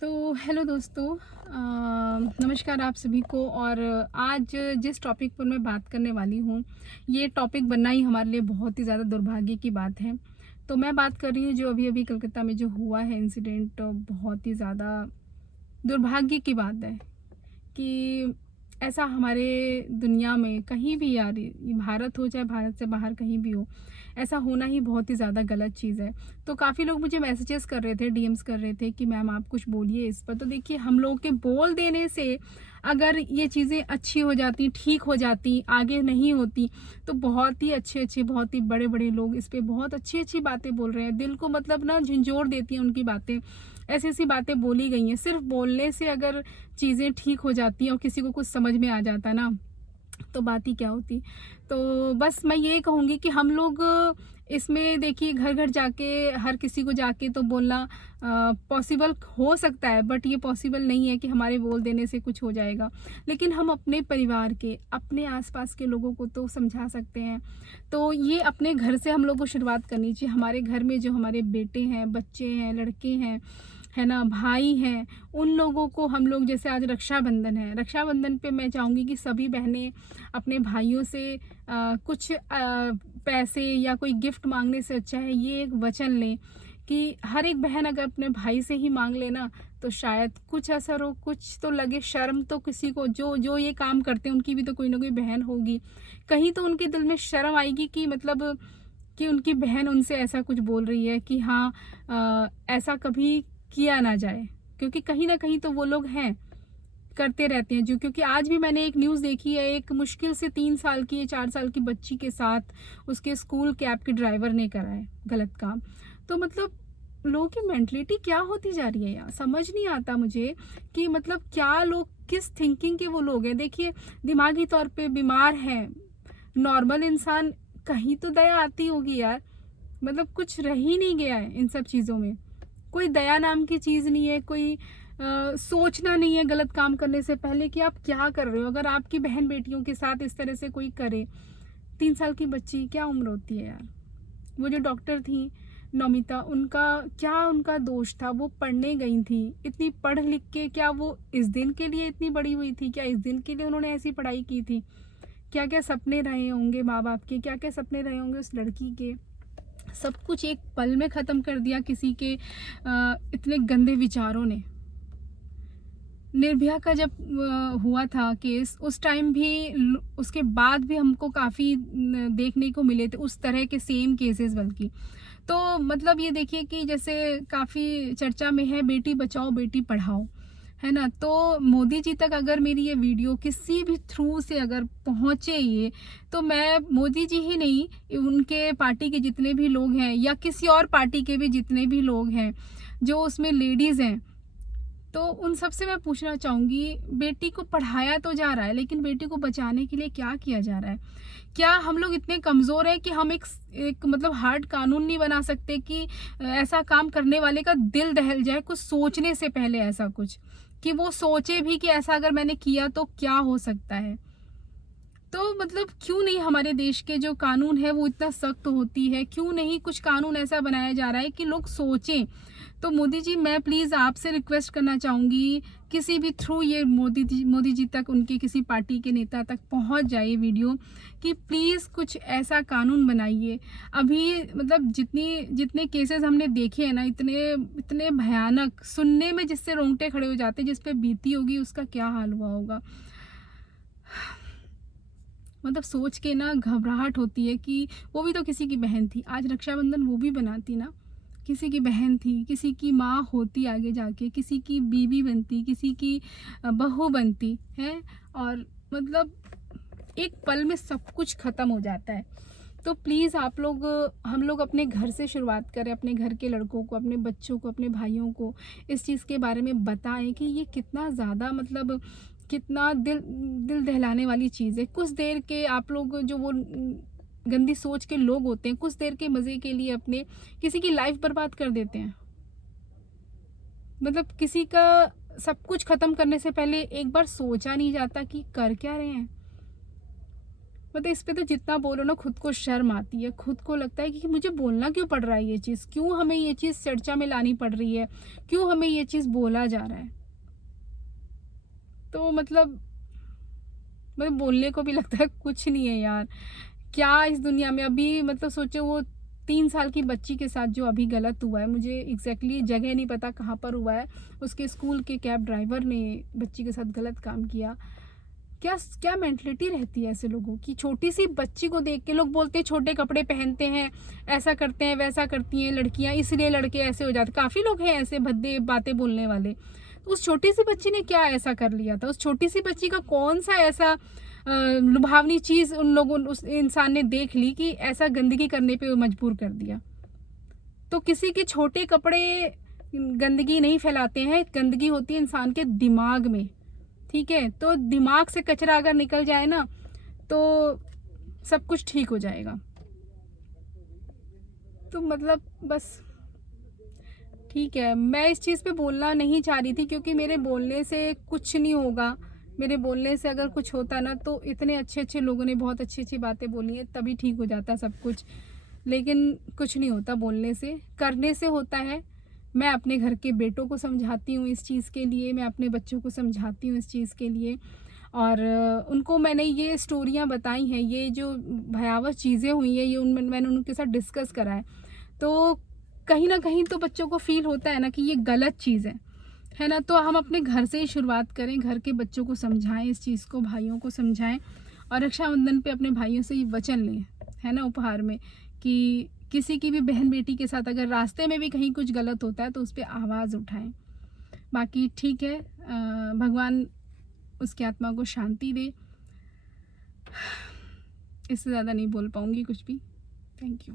तो हेलो दोस्तों, नमस्कार आप सभी को। और आज जिस टॉपिक पर मैं बात करने वाली हूँ, ये टॉपिक बनना ही हमारे लिए बहुत ही ज़्यादा दुर्भाग्य की बात है। तो मैं बात कर रही हूँ जो अभी अभी कलकत्ता में जो हुआ है इंसिडेंट, बहुत ही ज़्यादा दुर्भाग्य की बात है कि ऐसा हमारे दुनिया में कहीं भी, यार ये भारत हो चाहे भारत से बाहर कहीं भी हो, ऐसा होना ही बहुत ही ज़्यादा गलत चीज़ है। तो काफ़ी लोग मुझे मैसेजेस कर रहे थे, डीएम्स कर रहे थे कि मैम आप कुछ बोलिए इस पर। तो देखिए, हम लोगों के बोल देने से अगर ये चीज़ें अच्छी हो जाती, ठीक हो जाती, आगे नहीं होती, तो बहुत ही अच्छे अच्छे, बहुत ही बड़े बड़े लोग इस पर बहुत अच्छी अच्छी बातें बोल रहे हैं। दिल को मतलब ना झंझोड़ देती हैं उनकी बातें। ऐसी ऐसी बातें बोली गई हैं, सिर्फ बोलने से अगर चीज़ें ठीक हो जाती और किसी को कुछ समझ में आ जाता ना, तो बात ही क्या होती। तो बस मैं ये कहूँगी कि हम लोग इसमें देखिए, घर घर जाके हर किसी को जाके तो बोलना पॉसिबल हो सकता है, बट ये पॉसिबल नहीं है कि हमारे बोल देने से कुछ हो जाएगा। लेकिन हम अपने परिवार के, अपने आसपास के लोगों को तो समझा सकते हैं। तो ये अपने घर से हम लोग को शुरुआत करनी चाहिए। हमारे घर में जो हमारे बेटे हैं, बच्चे हैं, लड़के हैं, है ना, भाई हैं, उन लोगों को हम लोग, जैसे आज रक्षाबंधन है, रक्षाबंधन पे मैं चाहूँगी कि सभी बहनें अपने भाइयों से कुछ पैसे या कोई गिफ्ट मांगने से अच्छा है ये एक वचन लें कि हर एक बहन अगर अपने भाई से ही मांग लेना, तो शायद कुछ असर हो, कुछ तो लगे। शर्म तो किसी को, जो जो ये काम करते हैं उनकी भी तो कोई ना कोई बहन होगी, कहीं तो उनके दिल में शर्म आएगी कि मतलब कि उनकी बहन उनसे ऐसा कुछ बोल रही है कि हाँ, ऐसा कभी किया ना जाए। क्योंकि कहीं ना कहीं तो वो लोग हैं, करते रहते हैं जो। क्योंकि आज भी मैंने एक न्यूज़ देखी है, एक मुश्किल से 3 साल की या 4 साल की बच्ची के साथ उसके स्कूल कैब के ड्राइवर ने करा है गलत काम। तो मतलब लोगों की मेंटलिटी क्या होती जा रही है यार, समझ नहीं आता मुझे कि मतलब क्या लोग, किस थिंकिंग के वो लोग हैं। देखिए, दिमागी तौर पे बीमार हैं, नॉर्मल इंसान, कहीं तो दया आती होगी यार। मतलब कुछ रह ही नहीं गया है इन सब चीज़ों में, कोई दया नाम की चीज़ नहीं है। कोई सोचना नहीं है गलत काम करने से पहले कि आप क्या कर रहे हो। अगर आपकी बहन बेटियों के साथ इस तरह से कोई करे, 3 साल की बच्ची, क्या उम्र होती है यार। वो जो डॉक्टर थी नौमिता, उनका क्या, उनका दोष था? वो पढ़ने गई थी, इतनी पढ़ लिख के क्या वो इस दिन के लिए इतनी बड़ी हुई थी? क्या इस दिन के लिए उन्होंने ऐसी पढ़ाई की थी? क्या क्या सपने रहे होंगे माँ बाप के, क्या क्या सपने रहे होंगे उस लड़की के। सब कुछ एक पल में ख़त्म कर दिया किसी के इतने गंदे विचारों ने। निर्भया का जब हुआ था केस, उस टाइम भी उसके बाद भी हमको काफ़ी देखने को मिले थे उस तरह के सेम केसेस, बल्कि। तो मतलब ये देखिए कि जैसे काफ़ी चर्चा में है बेटी बचाओ बेटी पढ़ाओ, है ना। तो मोदी जी तक अगर मेरी ये वीडियो किसी भी थ्रू से अगर पहुँचे ये, तो मैं मोदी जी ही नहीं, उनके पार्टी के जितने भी लोग हैं या किसी और पार्टी के भी जितने भी लोग हैं जो उसमें लेडीज़ हैं, तो उन सब से मैं पूछना चाहूँगी, बेटी को पढ़ाया तो जा रहा है, लेकिन बेटी को बचाने के लिए क्या किया जा रहा है? क्या हम लोग इतने कमज़ोर हैं कि हम एक मतलब हार्ड कानून नहीं बना सकते कि ऐसा काम करने वाले का दिल दहल जाए कुछ सोचने से पहले, ऐसा कुछ कि वो सोचे भी कि ऐसा अगर मैंने किया तो क्या हो सकता है। तो मतलब क्यों नहीं हमारे देश के जो कानून है वो इतना सख्त होती है, क्यों नहीं कुछ कानून ऐसा बनाया जा रहा है कि लोग सोचें। तो मोदी जी, मैं प्लीज़ आपसे रिक्वेस्ट करना चाहूँगी, किसी भी थ्रू ये मोदी जी तक, उनके किसी पार्टी के नेता तक पहुँच जाए वीडियो, कि प्लीज़ कुछ ऐसा कानून बनाइए। अभी मतलब जितने केसेस हमने देखे हैं ना, इतने इतने भयानक, सुनने में जिससे रोंगटे खड़े हो जाते हैं, जिस पे बीती होगी उसका क्या हाल हुआ होगा। मतलब सोच के ना घबराहट होती है कि वो भी तो किसी की बहन थी। आज रक्षाबंधन वो भी बनाती ना, किसी की बहन थी, किसी की माँ होती आगे जाके, किसी की बीवी बनती, किसी की बहू बनती है। और मतलब एक पल में सब कुछ ख़त्म हो जाता है। तो प्लीज़ आप लोग, हम लोग अपने घर से शुरुआत करें, अपने घर के लड़कों को, अपने बच्चों को, अपने भाइयों को इस चीज़ के बारे में बताएं कि ये कितना ज़्यादा मतलब कितना दिल दिल दहलाने वाली चीज़ है। कुछ देर के आप लोग, जो वो गंदी सोच के लोग होते हैं, कुछ देर के मज़े के लिए अपने किसी की लाइफ बर्बाद कर देते हैं। मतलब किसी का सब कुछ ख़त्म करने से पहले एक बार सोचा नहीं जाता कि कर क्या रहे हैं। मतलब इस पे तो जितना बोलो ना खुद को शर्म आती है, खुद को लगता है कि मुझे बोलना क्यों पड़ रहा है ये चीज़, क्यों हमें ये चीज़ चर्चा में लानी पड़ रही है, क्यों हमें ये चीज़ बोला जा रहा है। तो मतलब बोलने को भी लगता है कुछ नहीं है यार, क्या इस दुनिया में अभी मतलब सोचो वो 3 साल की बच्ची के साथ जो अभी गलत हुआ है, मुझे एग्जैक्टली जगह नहीं पता कहाँ पर हुआ है, उसके स्कूल के कैब ड्राइवर ने बच्ची के साथ गलत काम किया। क्या क्या मेंटलिटी रहती है ऐसे लोगों की, छोटी सी बच्ची को देख के लोग बोलते हैं छोटे कपड़े पहनते हैं, ऐसा करते हैं, वैसा करती हैं लड़कियां, इसलिए लड़के ऐसे हो जाते। काफ़ी लोग हैं ऐसे भद्दे बातें बोलने वाले। तो उस छोटी सी बच्ची ने क्या ऐसा कर लिया था, उस छोटी सी बच्ची का कौन सा ऐसा लुभावनी चीज़ उन लोगों उस इंसान ने देख ली कि ऐसा गंदगी करने पे मजबूर कर दिया। तो किसी के छोटे कपड़े गंदगी नहीं फैलाते हैं, गंदगी होती है इंसान के दिमाग में। ठीक है, तो दिमाग से कचरा अगर निकल जाए ना तो सब कुछ ठीक हो जाएगा। तो मतलब बस ठीक है, मैं इस चीज़ पे बोलना नहीं चाह रही थी क्योंकि मेरे बोलने से कुछ नहीं होगा। मेरे बोलने से अगर कुछ होता ना तो इतने अच्छे अच्छे लोगों ने बहुत अच्छी अच्छी बातें बोली हैं, तभी ठीक हो जाता सब कुछ। लेकिन कुछ नहीं होता बोलने से, करने से होता है। मैं अपने घर के बेटों को समझाती हूँ इस चीज़ के लिए, मैं अपने बच्चों को समझाती हूँ इस चीज़ के लिए, और उनको मैंने ये स्टोरियाँ बताई हैं, ये जो भयावह चीज़ें हुई हैं ये मैंने उनके साथ डिस्कस करा है। तो कहीं ना कहीं तो बच्चों को फील होता है ना कि ये गलत चीज़ है ना। तो हम अपने घर से ही शुरुआत करें, घर के बच्चों को समझाएं इस चीज़ को, भाइयों को समझाएं, और रक्षाबंधन पे अपने भाइयों से ये वचन लें, है ना, उपहार में, कि किसी की भी बहन बेटी के साथ अगर रास्ते में भी कहीं कुछ गलत होता है तो उस पर आवाज़ उठाएं। बाकी ठीक है, भगवान उसकी आत्मा को शांति दे। इससे ज़्यादा नहीं बोल पाऊँगी कुछ भी। Thank you.